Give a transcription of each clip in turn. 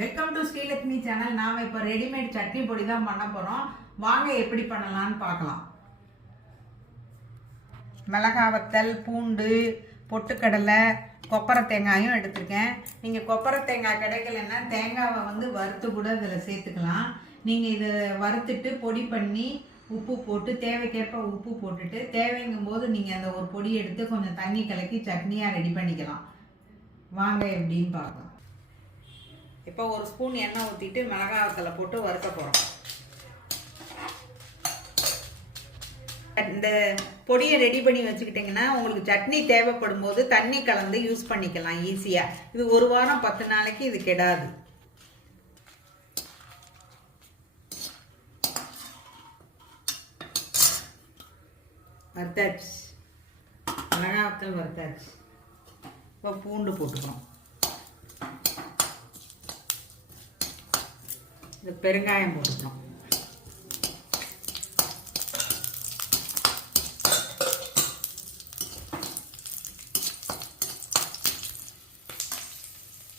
Welcome to Srilakshmi channel நாம் இப்போ readymade chutney பொடி தான் பண்ண போகிறோம் வாங்க எப்படி பண்ணலான்னு பார்க்கலாம். மிளகாய் வத்தல் பூண்டு பொட்டுக்கடலை கொப்பரை தேங்காயும் எடுத்திருக்கேன். நீங்கள் கொப்பரை தேங்காய் கிடைக்கலன்னா தேங்காவை வந்து வறுத்து கூட இதில் சேர்த்துக்கலாம். நீங்கள் இதை வறுத்துட்டு பொடி பண்ணி உப்பு போட்டு தேவைக்கேற்ப உப்பு போட்டுட்டு தேவைங்கும் போது நீங்கள் அந்த ஒரு பொடி எடுத்து கொஞ்சம் தண்ணி கலக்கி சட்னியாக ரெடி பண்ணிக்கலாம். வாங்க எப்படின்னு பார்க்கலாம். இப்போ ஒரு ஸ்பூன் எண்ணெய் ஊற்றிட்டு மிளகாய் வத்தலை போட்டு வறுக்க போகிறோம் இந்த பொடியை ரெடி பண்ணி வச்சுக்கிட்டிங்கன்னா உங்களுக்கு சட்னி தேவைப்படும் போது தண்ணி கலந்து யூஸ் பண்ணிக்கலாம் ஈஸியாக இது ஒரு வாரம் பத்து நாளைக்கு இது கெடாது. வறுத்தாச்சு. மிளகாய் வத்தல் வறுத்தாச்சு. இப்போ பூண்டு போட்டுக்கிறோம் இந்த பெருங்காயம் போட்டுக்கணும்.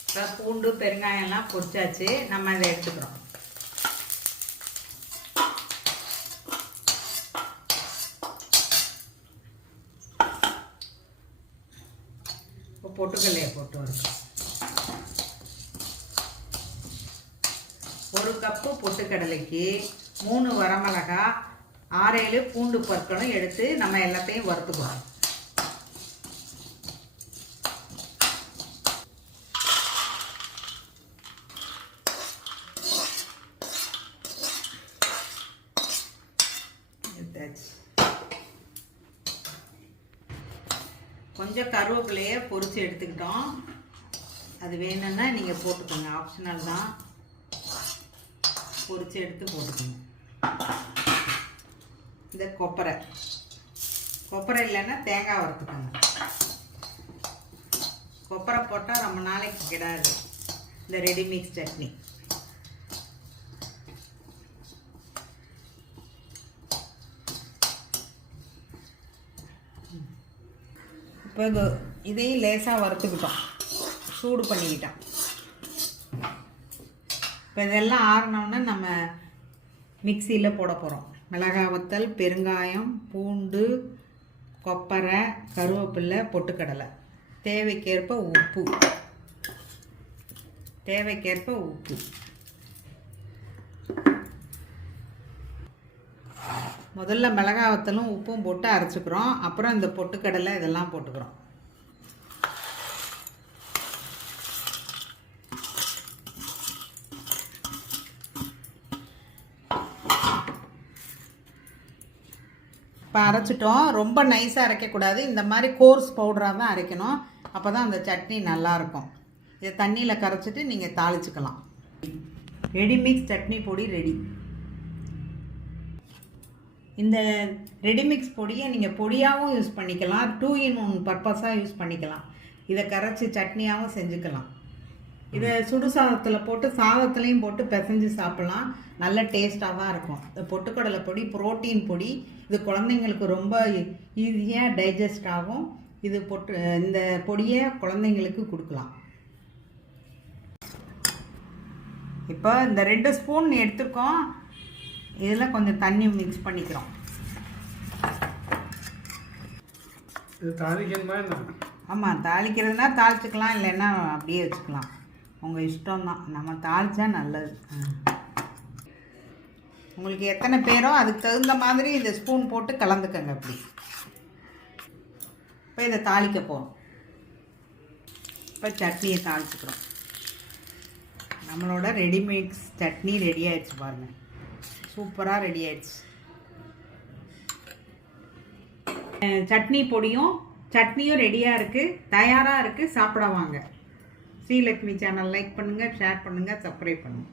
இப்போ பூண்டு பெருங்காயம்லாம் பொடிச்சாச்சு நம்ம இதை எடுத்துக்கிறோம். இப்போ பொட்டுக்கல்லையை போட்டு வரோம் ஒரு கப்பு பொட்டுக்கடலைக்கு மூணு வரமிளகா ஆறேழு பூண்டு பொருட்களும் எடுத்து நம்ம எல்லாத்தையும் வறுத்துக்கிறோம் கொஞ்சம் கருவேப்பிலையை பொரிச்சு எடுத்துக்கிட்டோம். அது வேணும்னா நீங்கள் போட்டுக்கோங்க. ஆப்ஷனல் தான். பொறிச்சு எடுத்து போட்டுக்கணும். இந்த கொப்பரை. கொப்பரை இல்லைன்னா தேங்காய் வறுத்துக்கோங்க. கொப்பரை போட்டால் ரொம்ப நாளைக்கு கிடாது. இந்த ரெடிமிக்ஸ் சட்னி. இப்போ இதையும் லேசாக வறுத்துக்கிட்டோம். சூடு பண்ணிக்கிட்டான் இப்போ இதெல்லாம் ஆறினோன்னே நம்ம மிக்சியில் போட போகிறோம் மிளகா வத்தல் பெருங்காயம் பூண்டு கொப்பரை கருவேப்பில்லை பொட்டுக்கடலை. தேவைக்கேற்ப உப்பு. தேவைக்கேற்ப உப்பு. முதல்ல மிளகாய் வத்தலும் உப்பும் போட்டு அரைச்சிக்கிறோம். அப்புறம் இந்த பொட்டுக்கடலை இதெல்லாம் போட்டுக்கிறோம். இப்போ அரைச்சிட்டோம் ரொம்ப நைஸாக அரைக்கக்கூடாது. இந்த மாதிரி கோர்ஸ் பவுடராக தான் அரைக்கணும். அப்போ தான் அந்த சட்னி நல்லாயிருக்கும். இதை தண்ணியில் கரைச்சிட்டு நீங்கள் தாளிச்சுக்கலாம். ரெடிமிக்ஸ் சட்னி பொடி ரெடி இந்த ரெடிமிக்ஸ் பொடியை நீங்கள் பொடியாகவும் யூஸ் பண்ணிக்கலாம். டூ இன் ஒன் பர்பஸாக யூஸ் பண்ணிக்கலாம். இதை கரைச்சி சட்னியாகவும் செஞ்சுக்கலாம். இதை சுடு சாதத்தில் போட்டு சாதத்துலேயும் போட்டு பிசைஞ்சு சாப்பிட்லாம். நல்ல டேஸ்ட்டாக தான் இருக்கும். இந்த பொட்டுக்கடலை பொடி புரோட்டீன் பொடி இது குழந்தைங்களுக்கு ரொம்ப ஈஸியாக டைஜஸ்ட் ஆகும். இது பொட்டு இந்த பொடியை குழந்தைங்களுக்கு கொடுக்கலாம். இப்போ இந்த ரெண்டு ஸ்பூன் எடுத்துருக்கோம். இதில் கொஞ்சம் தண்ணி மிக்ஸ் பண்ணிக்கிறோம். இது தாளிக்கணுமா என்ன? ஆமாம் தாளிக்கிறதுனா தாளிச்சுக்கலாம் இல்லைன்னா அப்படியே வச்சுக்கலாம். உங்கள் இஷ்டம் தான் நம்ம தாளித்தா நல்லது. உங்களுக்கு எத்தனை பேரோ அதுக்கு தகுந்த மாதிரி இந்த ஸ்பூன் போட்டு கலந்துக்கங்க அப்படி இப்போ இதை தாளிக்க போகிறோம் இப்போ சட்னியை தாளிச்சுக்கிறோம். நம்மளோட ரெடிமேட்ஸ் சட்னி ரெடி ஆயிடுச்சு பாருங்கள் சூப்பராக ரெடி ஆயிடுச்சு. சட்னி பொடியும் சட்னியும் ரெடியாக இருக்குது தயாராக இருக்குது சாப்பிட வாங்க ஸ்ரீலக்ஷ்மி சேனல் லைக் பண்ணுங்கள் ஷேர் பண்ணுங்கள் சப்ஸ்கிரைப் பண்ணுங்கள்